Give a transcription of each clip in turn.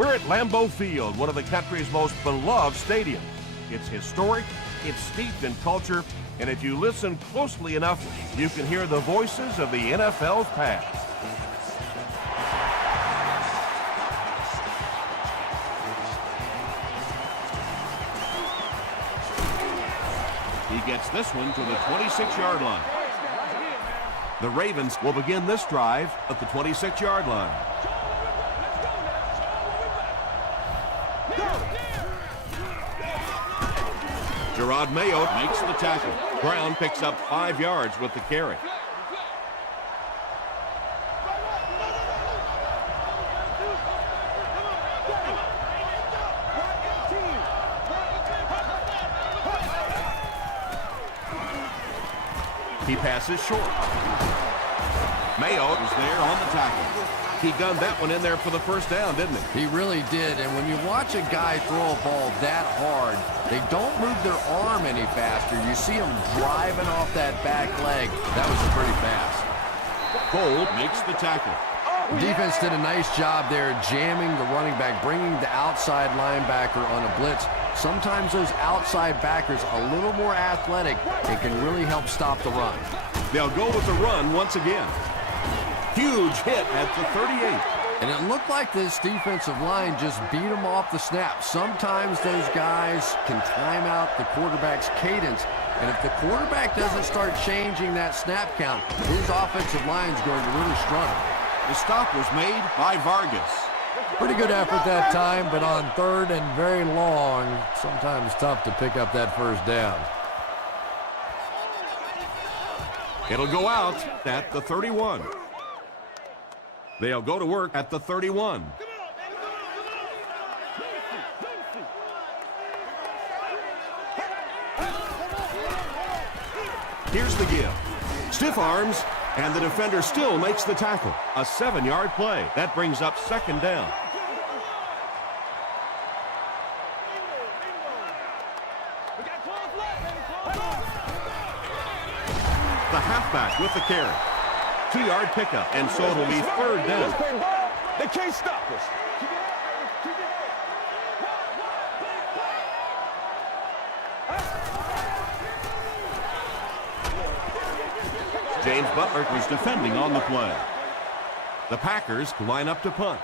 We're at Lambeau Field, one of the country's most beloved stadiums. It's historic, it's steeped in culture, and if you listen closely enough, you can hear the voices of the NFL's past. He gets this one to the 26-yard line. The Ravens will begin this drive at the 26-yard line. Gerard Mayo makes the tackle. Brown picks up 5 yards with the carry. He passes short. Mayo is there on the tackle. He gunned that one in there for the first down, didn't he? He really did. And when you watch a guy throw a ball that hard, they don't move their arm any faster. You see him driving off that back leg. That was pretty fast. Gold makes the tackle. The defense did a nice job there jamming the running back, bringing the outside linebacker on a blitz. Sometimes those outside backers a little more athletic. It can really help stop the run. They'll go with the run once again. Huge hit at the 38. And it looked like this defensive line just beat them off the snap. Sometimes those guys can time out the quarterback's cadence. And if the quarterback doesn't start changing that snap count, his offensive line is going to really struggle. The stop was made by Vargas. Pretty good effort that time, but on third and very long, sometimes tough to pick up that first down. It'll go out at the 31. They'll go to work at the 31. Here's the give. Stiff arms, and the defender still makes the tackle. A 7-yard play. That brings up second down. The halfback with the carry. 2-yard pickup, and so it'll be third down. They can't stop us. James Butler was defending on the play. The Packers line up to punt.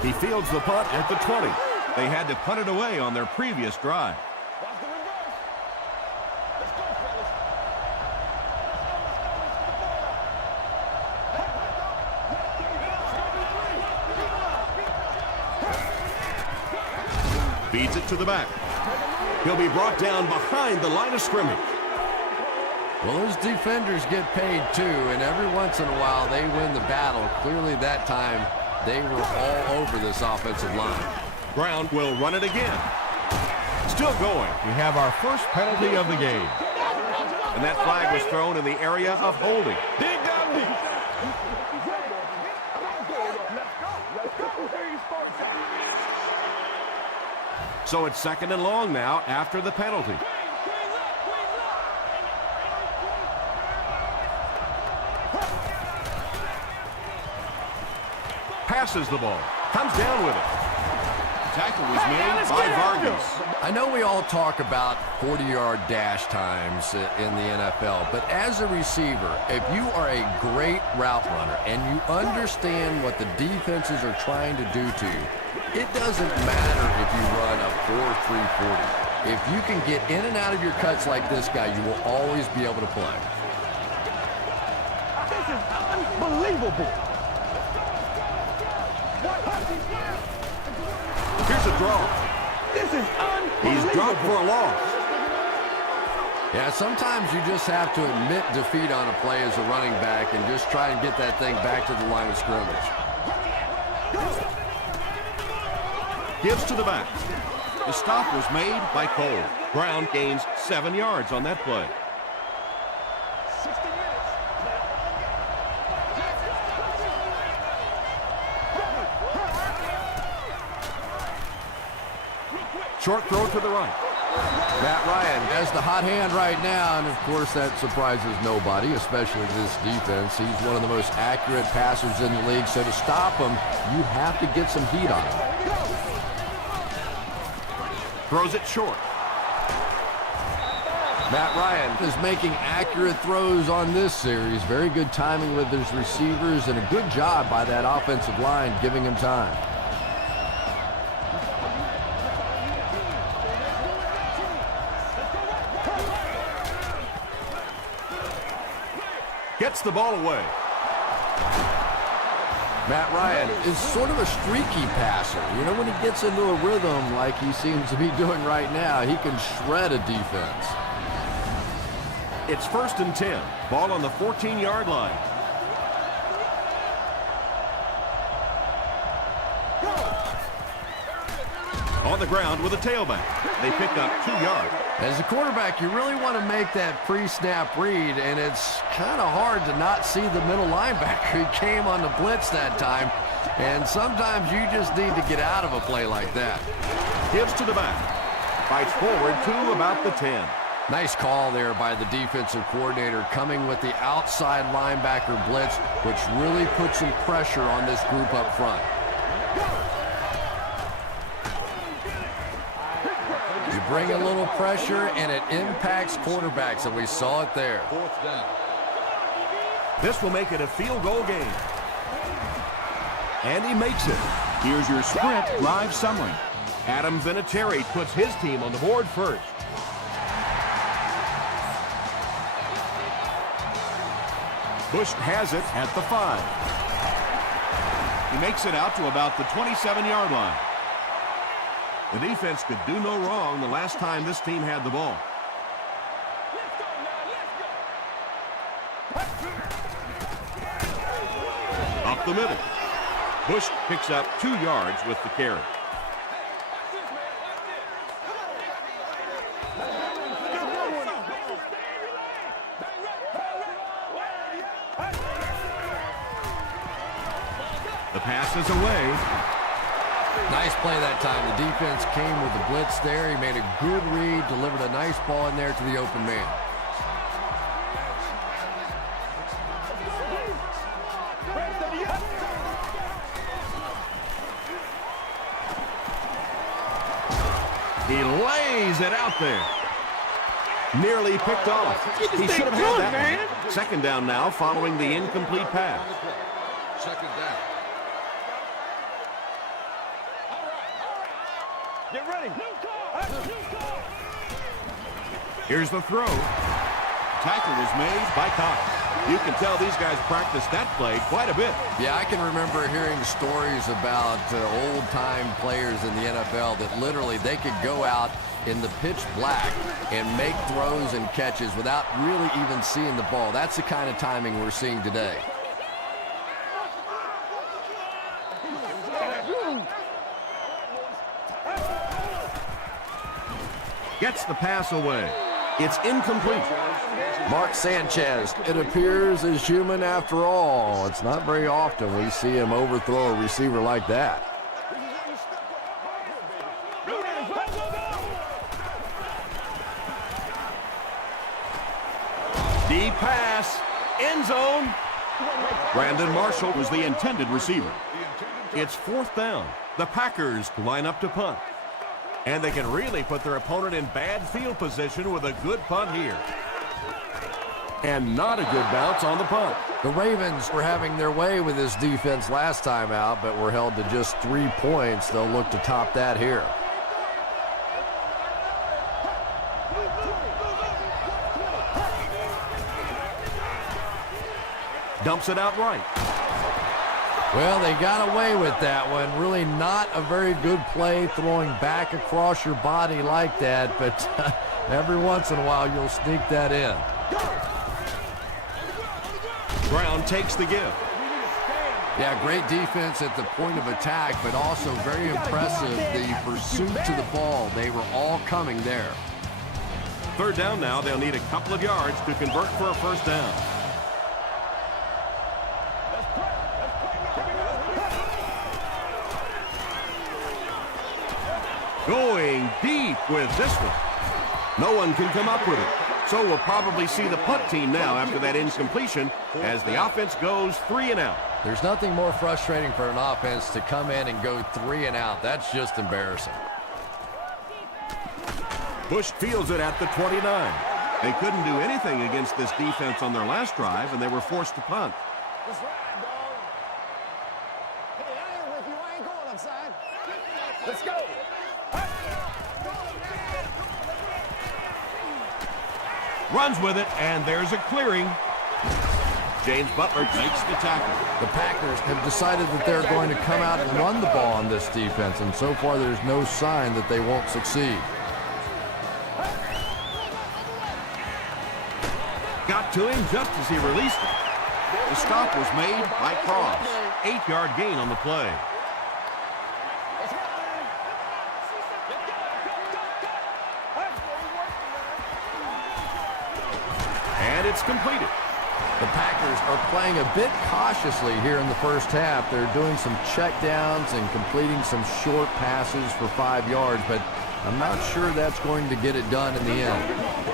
He fields the punt at the 20. They had to punt it away on their previous drive. Feeds it to the back. He'll be brought down behind the line of scrimmage. Well, those defenders get paid too, and every once in a while they win the battle. Clearly that time they were all over this offensive line. Brown will run it again. Still going. We have our first penalty of the game. And that flag was thrown in the area of holding. Dig down deep. So it's second and long now after the penalty. Passes the ball. Comes down with it. Tackle was made by Vargas. I know we all talk about 40-yard dash times in the NFL, but as a receiver, if you are a great route runner and you understand what the defenses are trying to do to you, it doesn't matter if you run a 4.340. If you can get in and out of your cuts like this guy, you will always be able to play. This is unbelievable. Here's a draw. This is unbelievable. He's dropped for a loss. Yeah, sometimes you just have to admit defeat on a play as a running back and just try and get that thing back to the line of scrimmage. Gives to the back. The stop was made by Cole. Brown gains 7 yards on that play. Short throw to the right. Matt Ryan has the hot hand right now, and of course that surprises nobody, especially this defense. He's one of the most accurate passers in the league, so to stop him, you have to get some heat on him. Throws it short. Matt Ryan is making accurate throws on this series. Very good timing with his receivers, and a good job by that offensive line giving him time. Gets the ball away. Matt Ryan is sort of a streaky passer. You know, when he gets into a rhythm like he seems to be doing right now, he can shred a defense. It's 1st and 10. Ball on the 14-yard line. On the ground with a tailback. They pick up 2 yards. As a quarterback, you really want to make that pre-snap read, and it's kind of hard to not see the middle linebacker. He came on the blitz that time, and sometimes you just need to get out of a play like that. Gives to the back. Fights forward to about the 10. Nice call there by the defensive coordinator, coming with the outside linebacker blitz, which really puts some pressure on this group up front. You bring a little pressure, and it impacts quarterbacks, and we saw it there. This will make it a field goal game. And he makes it. Here's your Sprint live summary. Adam Vinatieri puts his team on the board first. Bush has it at the 5. He makes it out to about the 27-yard line. The defense could do no wrong the last time this team had the ball. Up the middle. Bush picks up 2 yards with the carry. The pass is away. Nice play that time. The defense came with the blitz there. He made a good read, delivered a nice ball in there to the open man. He lays it out there. Nearly picked off. He should have had that, man. 2nd down now following the incomplete pass. 2nd down. Get ready. Here's the throw. Tackle was made by Cox. You can tell these guys practiced that play quite a bit. Yeah, I can remember hearing stories about old-time players in the NFL that literally they could go out in the pitch black and make throws and catches without really even seeing the ball. That's the kind of timing we're seeing today. Gets the pass away. It's incomplete. Mark Sanchez, it appears, is human after all. It's not very often we see him overthrow a receiver like that. Deep pass. End zone. Brandon Marshall was the intended receiver. It's 4th down. The Packers line up to punt. And they can really put their opponent in bad field position with a good punt here. And not a good bounce on the punt. The Ravens were having their way with this defense last time out, but were held to just 3 points. They'll look to top that here. Dumps it out right. Well, they got away with that one. Really not a very good play throwing back across your body like that, but every once in a while you'll sneak that in. Brown takes the give. Yeah, great defense at the point of attack, but also very impressive the pursuit to the ball. They were all coming there. 3rd down now. They'll need a couple of yards to convert for a 1st down. Going deep with this one. No one can come up with it. So we'll probably see the punt team now after that incompletion as the offense goes 3 and out. There's nothing more frustrating for an offense to come in and go 3 and out. That's just embarrassing. Bush fields it at the 29. They couldn't do anything against this defense on their last drive, and they were forced to punt. That's right, dog. Hey, I ain't with you. I ain't going upside. Let's go. Runs with it, and there's a clearing. James Butler makes the tackle. The Packers have decided that they're going to come out and run the ball on this defense, and so far there's no sign that they won't succeed. Got to him just as he released it. The stop was made by Cross. 8-yard gain on the play. And it's completed. The Packers are playing a bit cautiously here in the first half. They're doing some checkdowns and completing some short passes for 5 yards, but I'm not sure that's going to get it done in the end.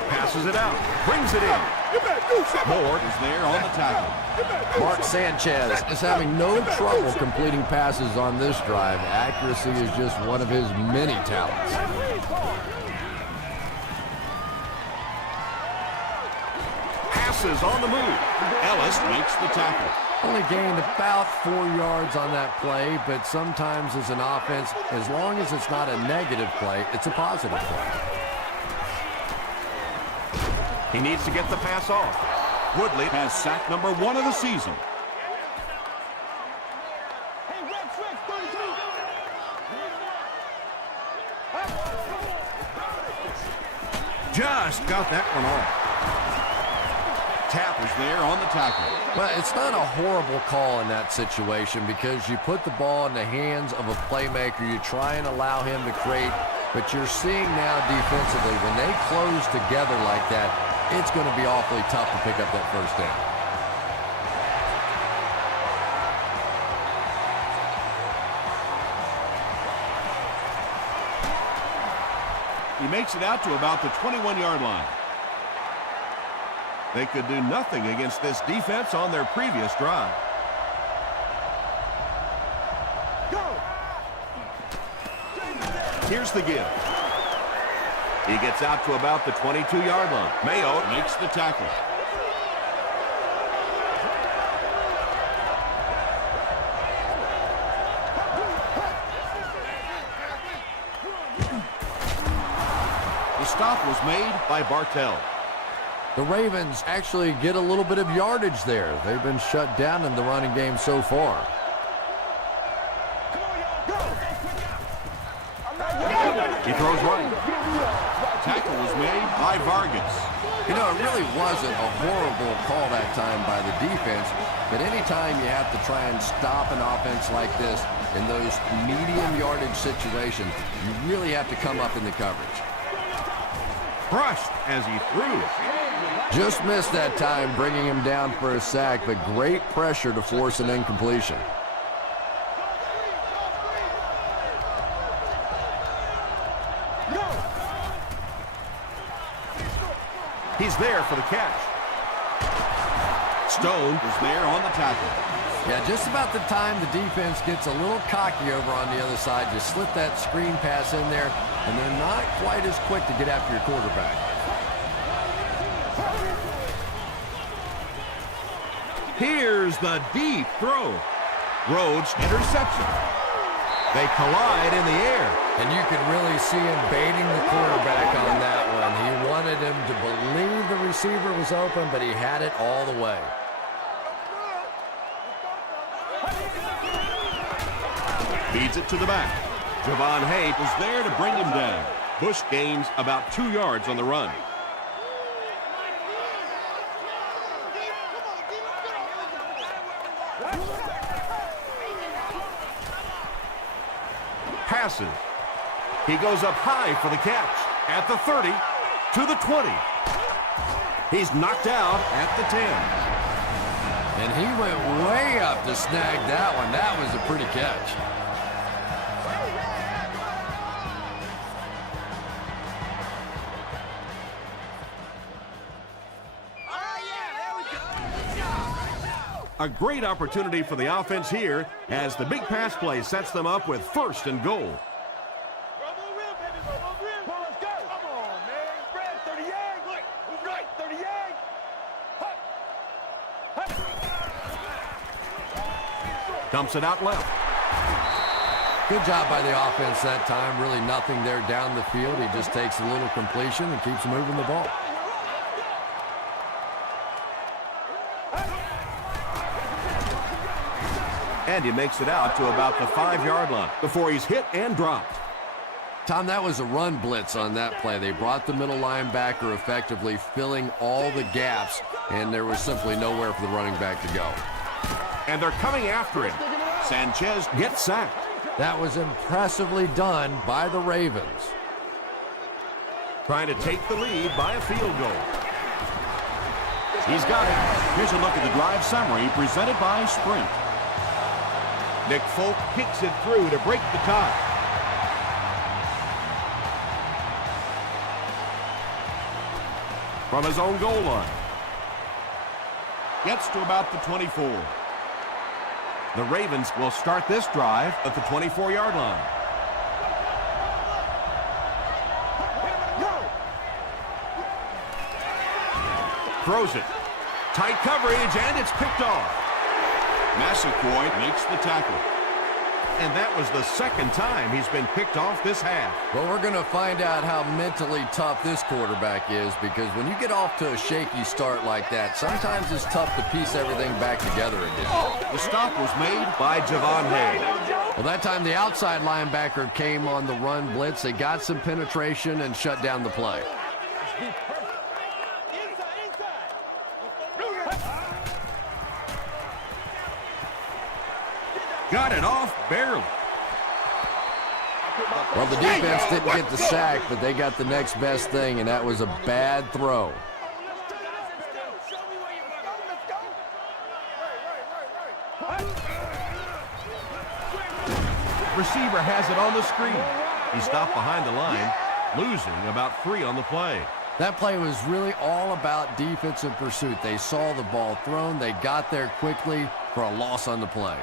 Passes it out. Brings it in. Moore is there on the tackle. Mark Sanchez is having no trouble completing passes on this drive. Accuracy is just one of his many talents. Passes on the move. Ellis makes the tackle. Only gained about 4 yards on that play, but sometimes as an offense, as long as it's not a negative play, it's a positive play. He needs to get the pass off. Woodley has sack number 1 of the season. Hey, red trick, 32. Just got that one off. Tap is there on the tackle. Well, it's not a horrible call in that situation because you put the ball in the hands of a playmaker. You try and allow him to create, but you're seeing now defensively, when they close together like that, it's going to be awfully tough to pick up that first down. He makes it out to about the 21-yard line. They could do nothing against this defense on their previous drive. Go. Here's the give. He gets out to about the 22-yard line. Mayo makes the tackle. The stop was made by Bartell. The Ravens actually get a little bit of yardage there. They've been shut down in the running game so far. He throws right. Tackle was made by Vargas. You know, it really wasn't a horrible call that time by the defense, but anytime you have to try and stop an offense like this in those medium yardage situations, you really have to come up in the coverage. Crushed as he threw. Just missed that time, bringing him down for a sack, but great pressure to force an incompletion. He's there for the catch. Stone is there on the tackle. Yeah, just about the time the defense gets a little cocky over on the other side, you slip that screen pass in there, and they're not quite as quick to get after your quarterback. Here's the deep throw. Rhodes intercepts it. They collide in the air. And you could really see him baiting the quarterback on that one. He wanted him to believe the receiver was open, but he had it all the way. Feeds it to the back. Javon Hayes was there to bring him down. Bush gains about 2 yards on the run. Passes. He goes up high for the catch. At the 30, to the 20. He's knocked out at the 10. And he went way up to snag that one. That was a pretty catch. A great opportunity for the offense here as the big pass play sets them up with 1st and goal. Dumps it out left. Good job by the offense that time. Really nothing there down the field. He just takes a little completion and keeps moving the ball. And he makes it out to about the 5-yard line before he's hit and dropped. Tom, that was a run blitz on that play. They brought the middle linebacker effectively, filling all the gaps, and there was simply nowhere for the running back to go. And they're coming after him. Sanchez gets sacked. That was impressively done by the Ravens. Trying to take the lead by a field goal. He's got it. Here's a look at the drive summary presented by Sprint. Nick Folk kicks it through to break the tie. From his own goal line. Gets to about the 24. The Ravens will start this drive at the 24-yard line. Throws it. Tight coverage, and it's picked off. Massaquoi makes the tackle. And that was the second time he's been picked off this half. Well, we're going to find out how mentally tough this quarterback is, because when you get off to a shaky start like that, sometimes it's tough to piece everything back together again. The stop was made by Javon Hay. Well, that time the outside linebacker came on the run blitz. They got some penetration and shut down the play. Got it off barely. Well, the defense didn't get the sack, but they got the next best thing, and that was a bad throw. Receiver has it on the screen. He stopped behind the line, losing about 3 on the play. That play was really all about defensive pursuit. They saw the ball thrown. They got there quickly for a loss on the play.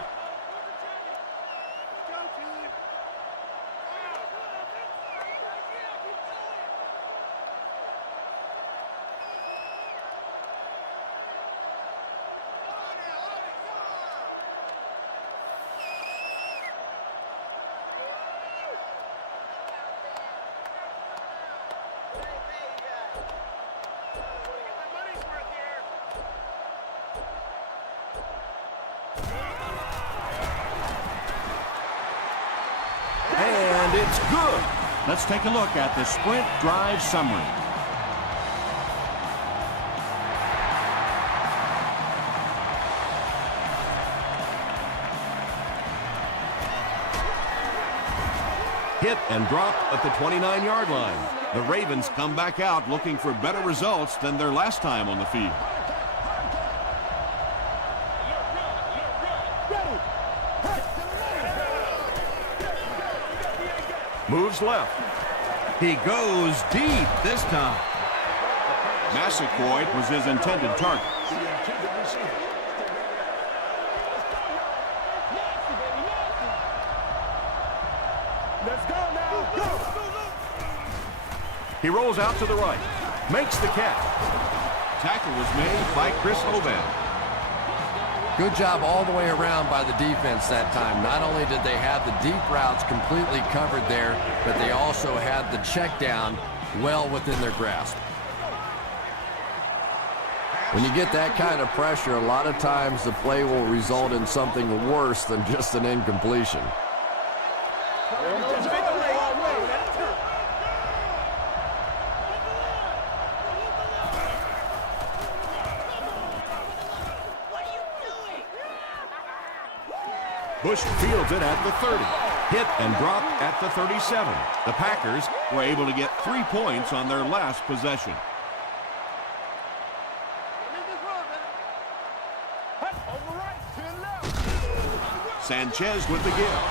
And it's good. Let's take a look at the Sprint drive summary. Hit and drop at the 29-yard line. The Ravens come back out looking for better results than their last time on the field. Moves left. He goes deep this time. Massaquoi was his intended target. Let's go now. Go. He rolls out to the right. Makes the catch. Tackle was made by Chris Hovan. Good job all the way around by the defense that time. Not only did they have the deep routes completely covered there, but they also had the check down well within their grasp. When you get that kind of pressure, a lot of times the play will result in something worse than just an incompletion. Bush fields it at the 30. Hit and drop at the 37. The Packers were able to get 3 points on their last possession. Sanchez with the give.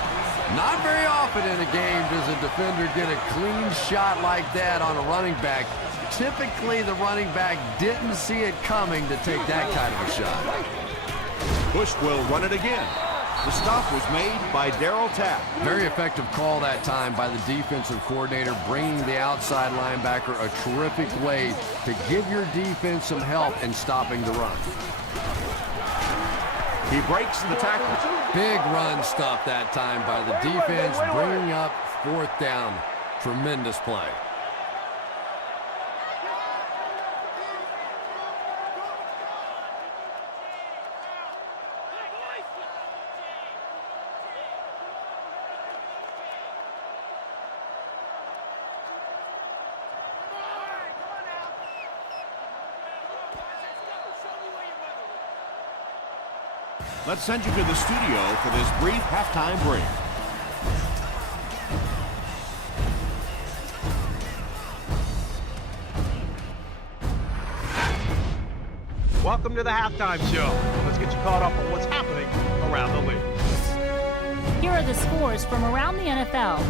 Not very often in a game does a defender get a clean shot like that on a running back. Typically, the running back didn't see it coming to take that kind of a shot. Bush will run it again. The stop was made by Darryl Tapp. Very effective call that time by the defensive coordinator, bringing the outside linebacker a terrific way to give your defense some help in stopping the run. He breaks the tackle. Big run stop that time by the defense, bringing up 4th down. Tremendous play. Let's send you to the studio for this brief halftime break. Welcome to the halftime show. Let's get you caught up on what's happening around the league. Here are the scores from around the NFL.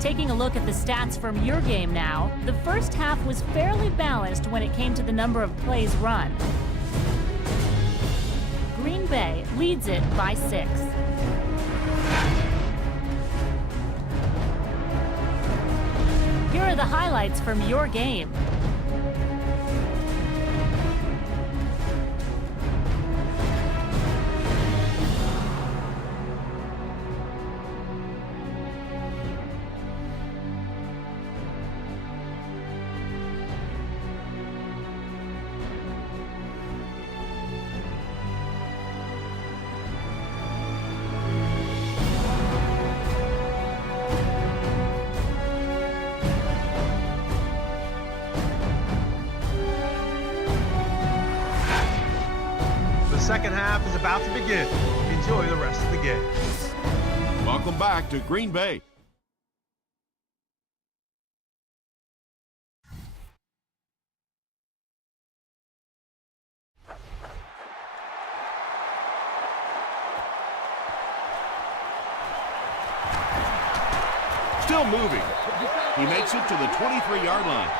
Taking a look at the stats from your game now, the first half was fairly balanced when it came to the number of plays run. Green Bay leads it by 6. Here are the highlights from your game. Second half is about to begin. Enjoy the rest of the game. Welcome back to Green Bay. Still moving. He makes it to the 23-yard line.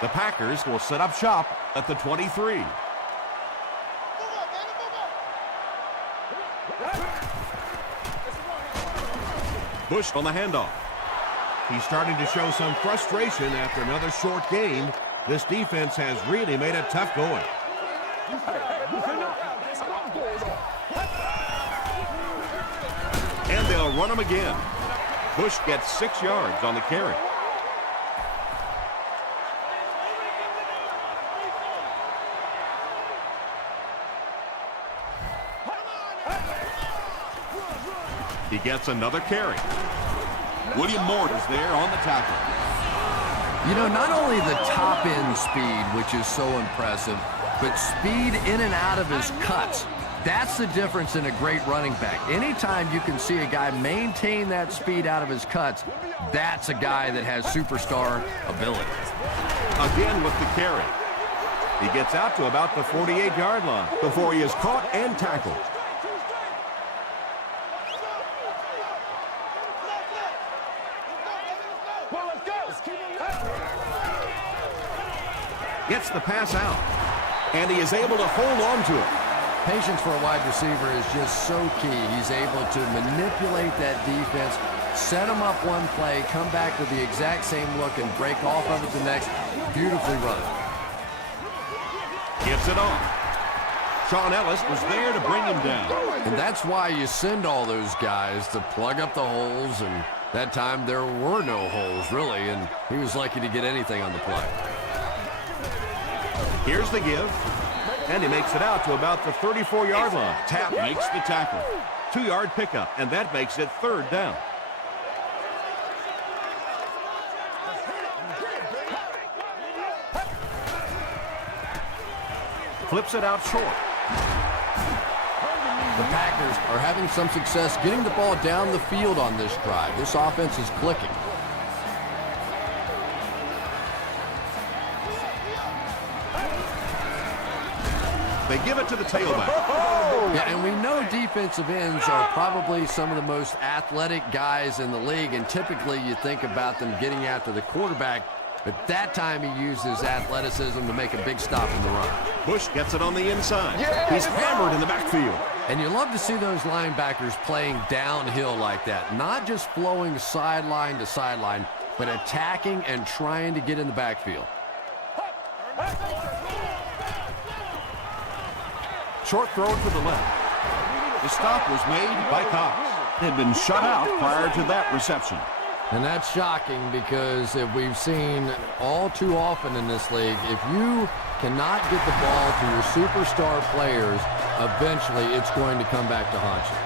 The Packers will set up shop at the 23. Bush on the handoff. He's starting to show some frustration after another short game. This defense has really made it tough going. And they'll run him again. Bush gets 6 yards on the carry. He gets another carry. William Mort is there on the tackle. You know, not only the top-end speed, which is so impressive, but speed in and out of his cuts. That's the difference in a great running back. Anytime you can see a guy maintain that speed out of his cuts, that's a guy that has superstar ability. Again with the carry. He gets out to about the 48-yard line before he is caught and tackled. Gets the pass out, and he is able to hold on to it. Patience for a wide receiver is just so key. He's able to manipulate that defense, set them up one play, come back with the exact same look, and break off of it the next. Beautifully run. Gets it on. Sean Ellis was there to bring him down. And that's why you send all those guys to plug up the holes, and that time there were no holes, really, and he was lucky to get anything on the play. Here's the give, and he makes it out to about the 34-yard line. Tapp makes the tackle. 2-yard pickup, and that makes it 3rd down. Flips it out short. The Packers are having some success getting the ball down the field on this drive. This offense is clicking. They give it to the tailback. Yeah, and we know defensive ends are probably some of the most athletic guys in the league, and typically you think about them getting after the quarterback, but that time he used his athleticism to make a big stop in the run. Bush gets it on the inside. He's hammered in the backfield. And you love to see those linebackers playing downhill like that, not just flowing sideline to sideline, but attacking and trying to get in the backfield. Short throw to the left. The stop was made by Cox. Had been shut out prior to that reception. And that's shocking because if we've seen all too often in this league, if you cannot get the ball to your superstar players, eventually it's going to come back to haunt you.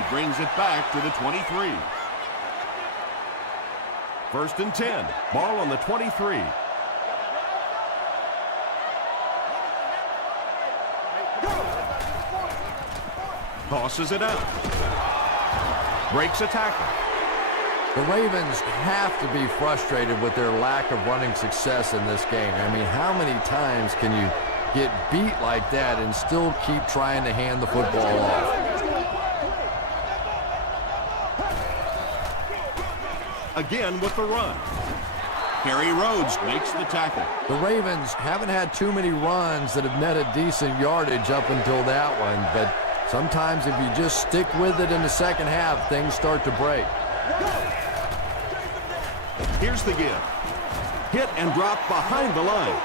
He brings it back to the 23. 1st and 10. Ball on the 23. Tosses it out. Breaks a tackle. The Ravens have to be frustrated with their lack of running success in this game. I mean, how many times can you get beat like that and still keep trying to hand the football off? Again with the run. Kerry Rhodes makes the tackle. The Ravens haven't had too many runs that have netted decent yardage up until that one, but sometimes if you just stick with it in the second half, things start to break. Here's the give. Hit and drop behind the line.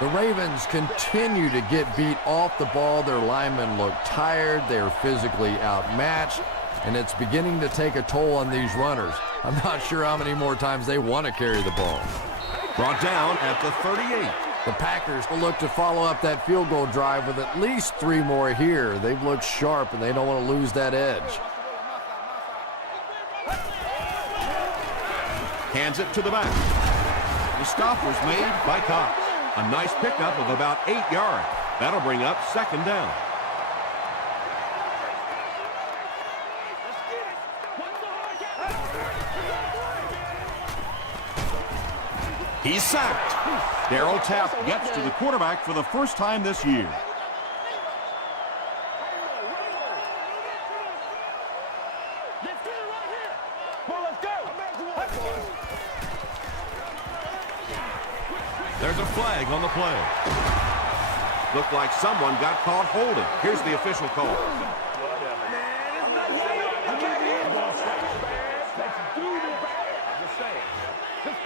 The Ravens continue to get beat off the ball. Their linemen look tired. They're physically outmatched, and it's beginning to take a toll on these runners. I'm not sure how many more times they want to carry the ball. Brought down at the 38. The Packers will look to follow up that field goal drive with at least 3 more here. They've looked sharp, and they don't want to lose that edge. Hands it to the back. The stop was made by Cox. A nice pickup of about 8 yards. That'll bring up 2nd down. He's sacked. Darryl Tapp gets to the quarterback for the first time this year. There's a flag on the play. Looked like someone got caught holding. Here's the official call.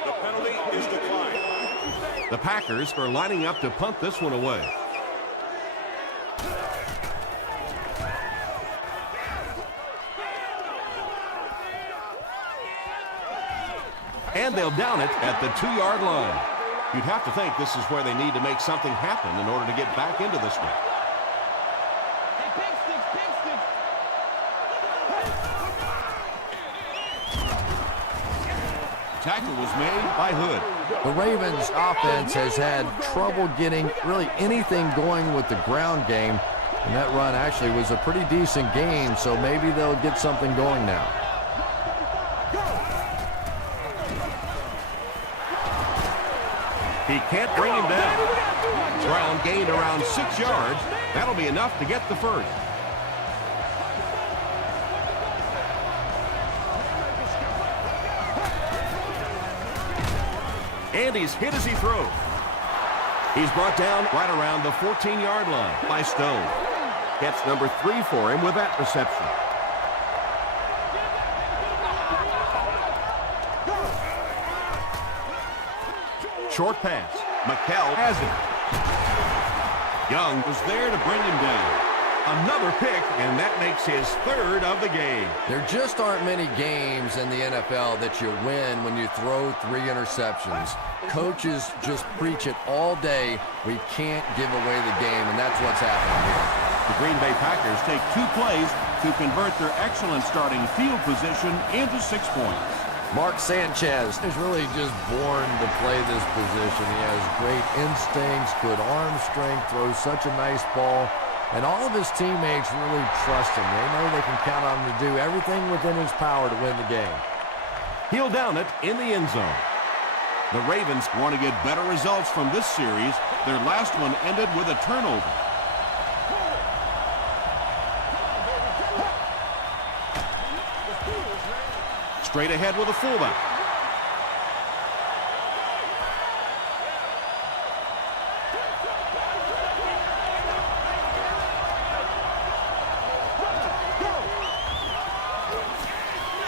The penalty is declined. The Packers are lining up to punt this one away. And they'll down it at the 2-yard line. You'd have to think this is where they need to make something happen in order to get back into this one. Tackle was made by Hood. The Ravens offense has had trouble getting really anything going with the ground game, and that run actually was a pretty decent gain, so maybe they'll get something going now. He can't bring him down. Brown gained around 6 yards. That'll be enough to get the first. And he's hit as he throws. He's brought down right around the 14-yard line by Stone. Gets number 3 for him with that reception. Short pass. McKell has it. Young was there to bring him down. Another pick, and that makes his 3rd of the game. There just aren't many games in the NFL that you win when you throw 3 interceptions. Coaches just preach it all day. We can't give away the game, and that's what's happening here. The Green Bay Packers take 2 plays to convert their excellent starting field position into 6 points. Mark Sanchez is really just born to play this position. He has great instincts, good arm strength, throws such a nice ball. And all of his teammates really trust him. They know they can count on him to do everything within his power to win the game. He'll down it in the end zone. The Ravens want to get better results from this series. Their last one ended with a turnover. Straight ahead with a fullback.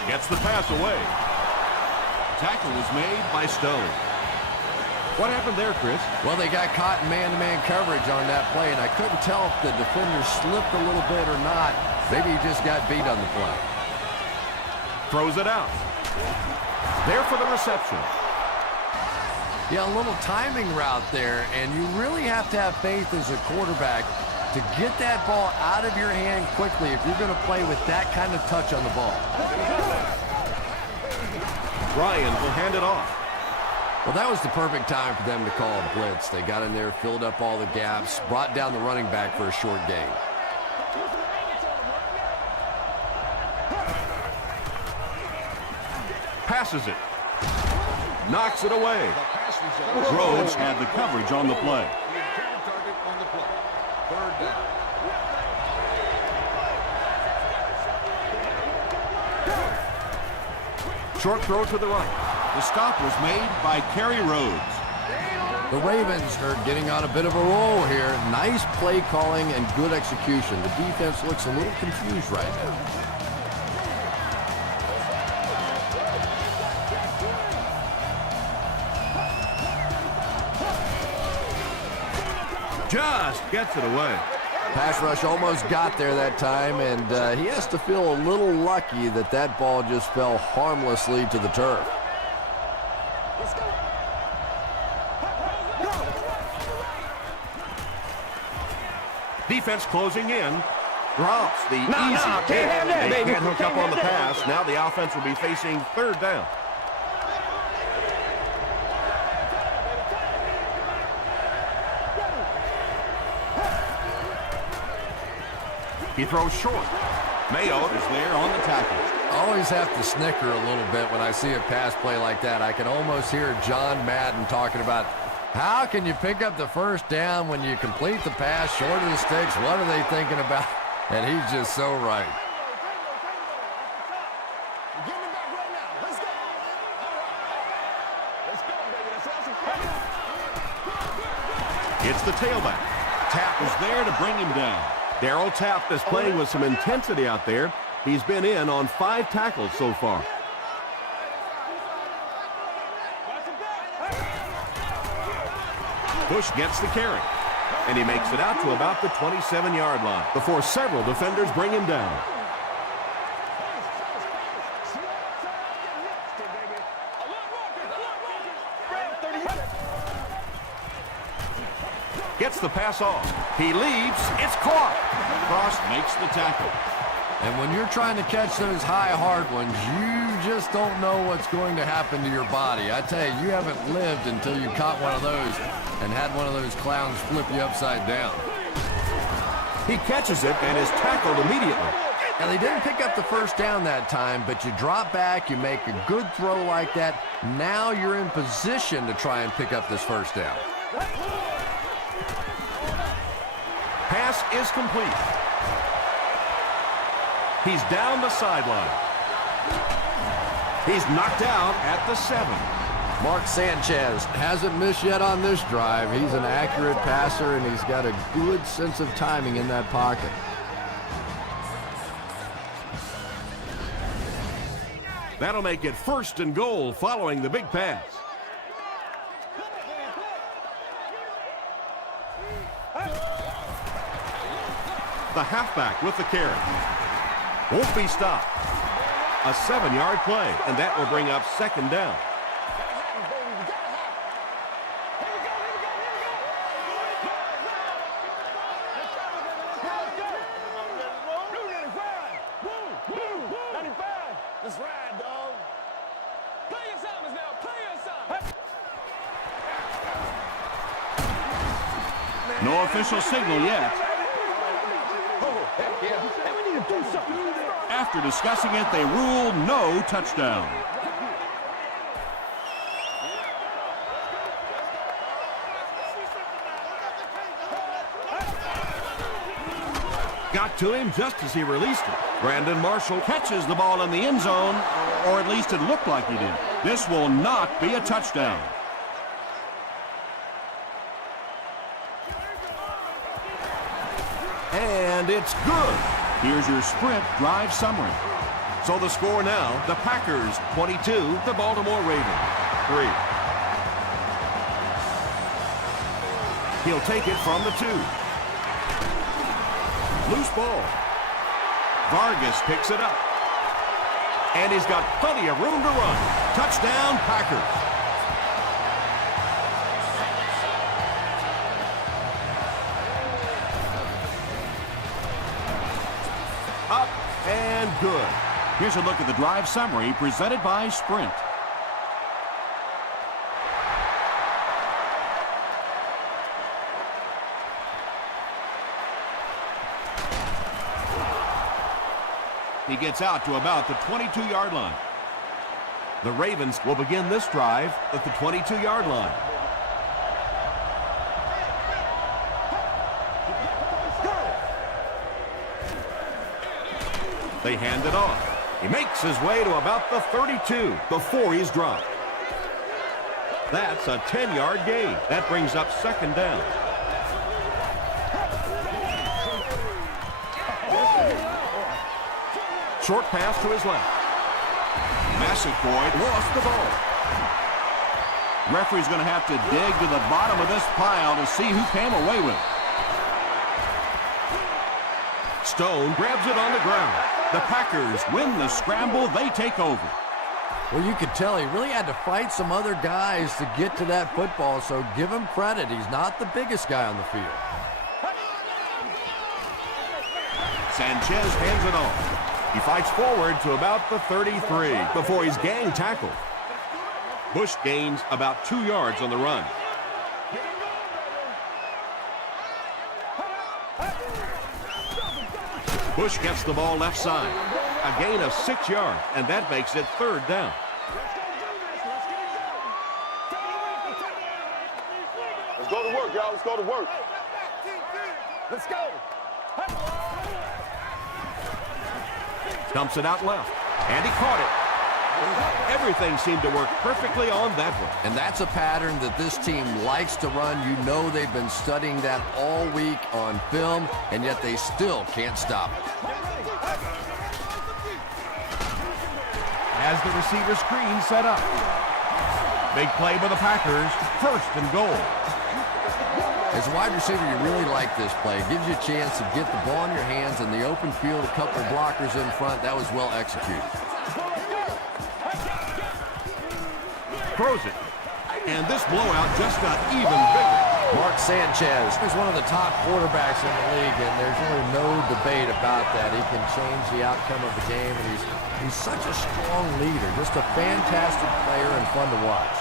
Gets the pass away. Tackle was made by Stone. What happened there, Chris? Well, they got caught in man-to-man coverage on that play, and I couldn't tell if the defender slipped a little bit or not. Maybe he just got beat on the play. Throws it out. There for the reception. Yeah, a little timing route there, and you really have to have faith as a quarterback to get that ball out of your hand quickly if you're going to play with that kind of touch on the ball. Ryan will hand it off. Well, that was the perfect time for them to call a blitz. They got in there, filled up all the gaps, brought down the running back for a short gain. Passes it. Knocks it away. Rhodes had the coverage on the play. Short throw to the right. The stop was made by Kerry Rhodes. The Ravens are getting on a bit of a roll here. Nice play calling and good execution. The defense looks a little confused right now. Just gets it away. Pass rush almost got there that time, and he has to feel a little lucky that that ball just fell harmlessly to the turf. Defense closing in. Drops the easy kick. They can't hook up on the pass. Now the offense will be facing third down. He throws short. Mayo is there on the tackle. I always have to snicker a little bit when I see a pass play like that. I can almost hear John Madden talking about how can you pick up the first down when you complete the pass short of the sticks? What are they thinking about? And he's just so right. It's the tailback. Tapp is there to bring him down. Darryl Tapp is playing with some intensity out there. He's been in on 5 tackles so far. Bush gets the carry, and he makes it out to about the 27-yard line before several defenders bring him down. Gets the pass off. He leaps. It's caught. Cross makes the tackle. And when you're trying to catch those high, hard ones, you just don't know what's going to happen to your body. I tell you, you haven't lived until you caught one of those and had one of those clowns flip you upside down. He catches it and is tackled immediately. Now, they didn't pick up the first down that time, but you drop back, you make a good throw like that. Now you're in position to try and pick up this first down. Pass is complete. He's down the sideline. He's knocked out at the 7. Mark Sanchez hasn't missed yet on this drive. He's an accurate passer, and he's got a good sense of timing in that pocket. That'll make it 1st and goal following the big pass. The halfback with the carry. Won't be stopped. A 7-yard play, and that will bring up 2nd down. Let's ride, dog. Play your assignments now. Play your assignments. No official signal yet. after discussing it, they rule no touchdown. Got to him just as he released it. Brandon Marshall catches the ball in the end zone, or at least it looked like he did. This will not be a touchdown. And it's good. Here's your sprint drive summary. So the score now, the Packers 22, the Baltimore Ravens 3. He'll take it from the 2. Loose ball. Vargas picks it up. And he's got plenty of room to run. Touchdown, Packers. Up and good. Here's a look at the drive summary presented by Sprint. He gets out to about the 22-yard line. The Ravens will begin this drive at the 22-yard line. They hand it off. He makes his way to about the 32 before he's dropped. That's a 10-yard gain. That brings up second down. Short pass to his left. Massaquoi lost the ball. Referee's going to have to dig to the bottom of this pile to see who came away with it. Stone grabs it on the ground. The Packers win the scramble. They take over. Well, you could tell he really had to fight some other guys to get to that football, so give him credit. He's not the biggest guy on the field. Sanchez hands it off. He fights forward to about the 33 before he's gang tackled. Bush gains about 2 yards on the run. Bush gets the ball left side. A gain of 6 yards, and that makes it third down. Let's go to work, y'all. Let's go to work. Let's go. Dumps it out left, and he caught it. Everything seemed to work perfectly on that one. And that's a pattern that this team likes to run. You know they've been studying that all week on film, and yet they still can't stop it. As the receiver screen set up. Big play by the Packers, first and goal. As a wide receiver, you really like this play. It gives you a chance to get the ball in your hands in the open field, a couple of blockers in front. That was well executed. Throws it. And this blowout just got even bigger. Mark Sanchez is one of the top quarterbacks in the league, and there's really no debate about that. He can change the outcome of the game, and he's such a strong leader. Just a fantastic player and fun to watch.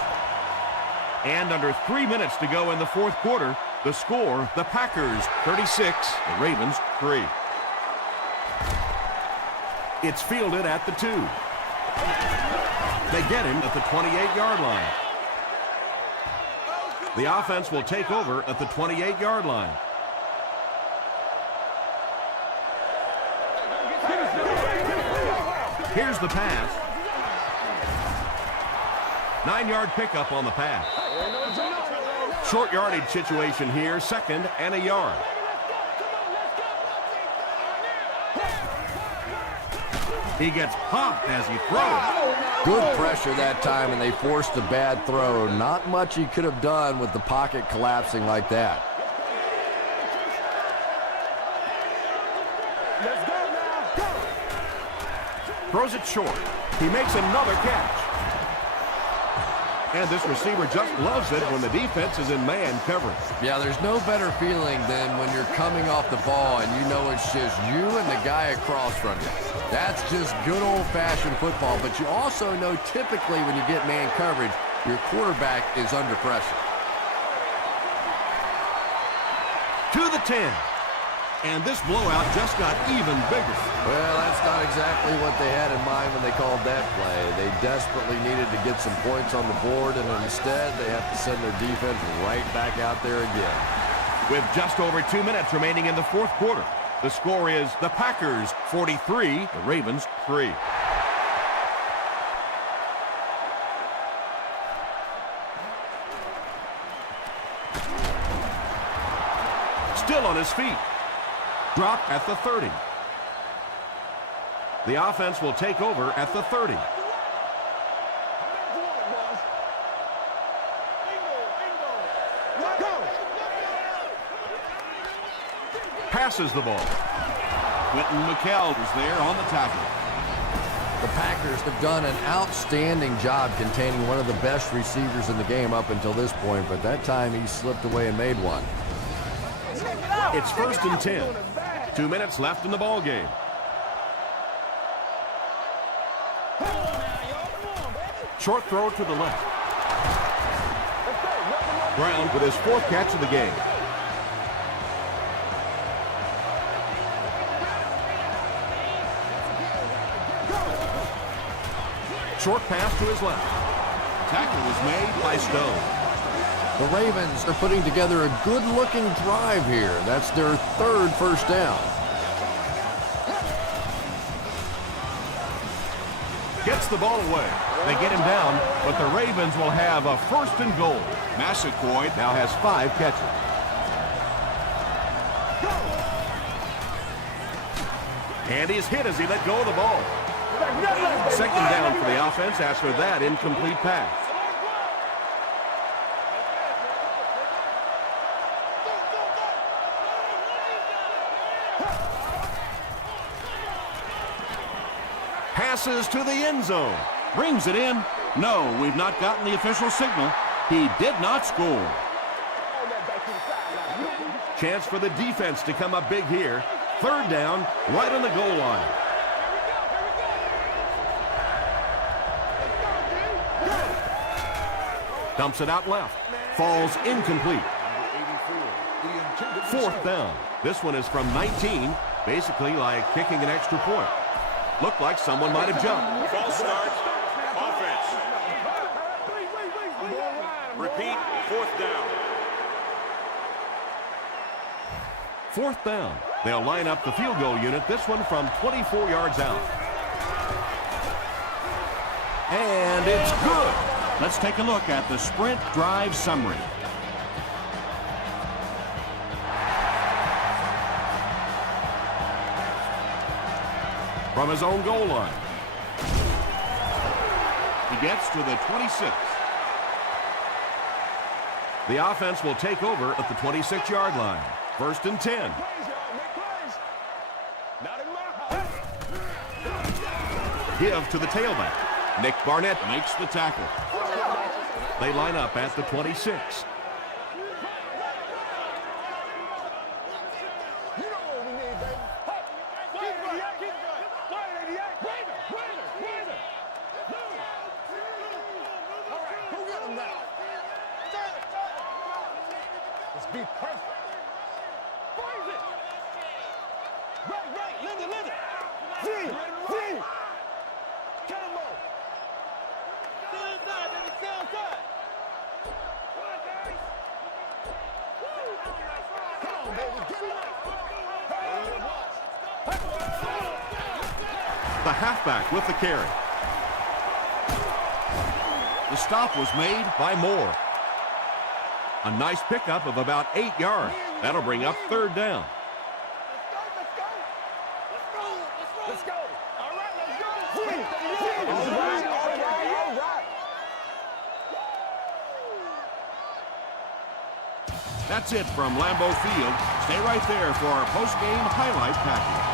And under 3 minutes to go in the fourth quarter, the score, the Packers 36, the Ravens 3. It's fielded at the 2. They get him at the 28-yard line. The offense will take over at the 28-yard line. Here's the pass. 9-yard pickup on the pass. Short yardage situation here, second and a yard. He gets popped as he throws. Good pressure that time, and they forced a bad throw. Not much he could have done with the pocket collapsing like that. Let's go now. Go. Throws it short. He makes another catch. And this receiver just loves it when the defense is in man coverage. Yeah, there's no better feeling than when you're coming off the ball and you know it's just you and the guy across from you. That's just good old-fashioned football, but you also know typically when you get man coverage, your quarterback is under pressure. To the 10. And this blowout just got even bigger. Well, that's not exactly what they had in mind when they called that play. They desperately needed to get some points on the board, and instead they have to send their defense right back out there again. With just over 2 minutes remaining in the fourth quarter, the score is the Packers 43, the Ravens 3. Still on his feet. Dropped at the 30. The offense will take over at the 30. Passes the ball. Quentin McKell is there on the tackle. The Packers have done an outstanding job containing one of the best receivers in the game up until this point, but that time he slipped away and made one. It's 1st and 10. 2 minutes left in the ball game. Short throw to the left. Brown with his 4th catch of the game. Short pass to his left. Tackle was made by Stone. The Ravens are putting together a good-looking drive here. That's their 3rd first down. Gets the ball away. They get him down, but the Ravens will have a 1st and goal. Massaquoi now has 5 catches. And he's hit as he let go of the ball. 2nd down for the offense after that incomplete pass. Passes to the end zone. Brings it in. No, we've not gotten the official signal. He did not score. Chance for the defense to come up big here. 3rd down, right on the goal line. Dumps it out left. Falls incomplete. 4th down. This one is from 19, basically like kicking an extra point. Looked like someone might have jumped. False start. Offense. Repeat. 4th down. 4th down. They'll line up the field goal unit, this one from 24 yards out. And it's good. Let's take a look at the sprint drive summary. From his own goal line. He gets to the 26. The offense will take over at the 26-yard line. 1st and 10. Give to the tailback. Nick Barnett makes the tackle. They line up at the 26. Let's be perfect. Right, Linda. Z. Get him up. Stay inside, baby, stay inside. Come on, baby, get him up. The halfback with the carry. The stop was made by Moore. A nice pickup of about 8 yards. That'll bring up 3rd down. Let's go. All right, let's go. All right. That's it from Lambeau Field. Stay right there for our post-game highlight package.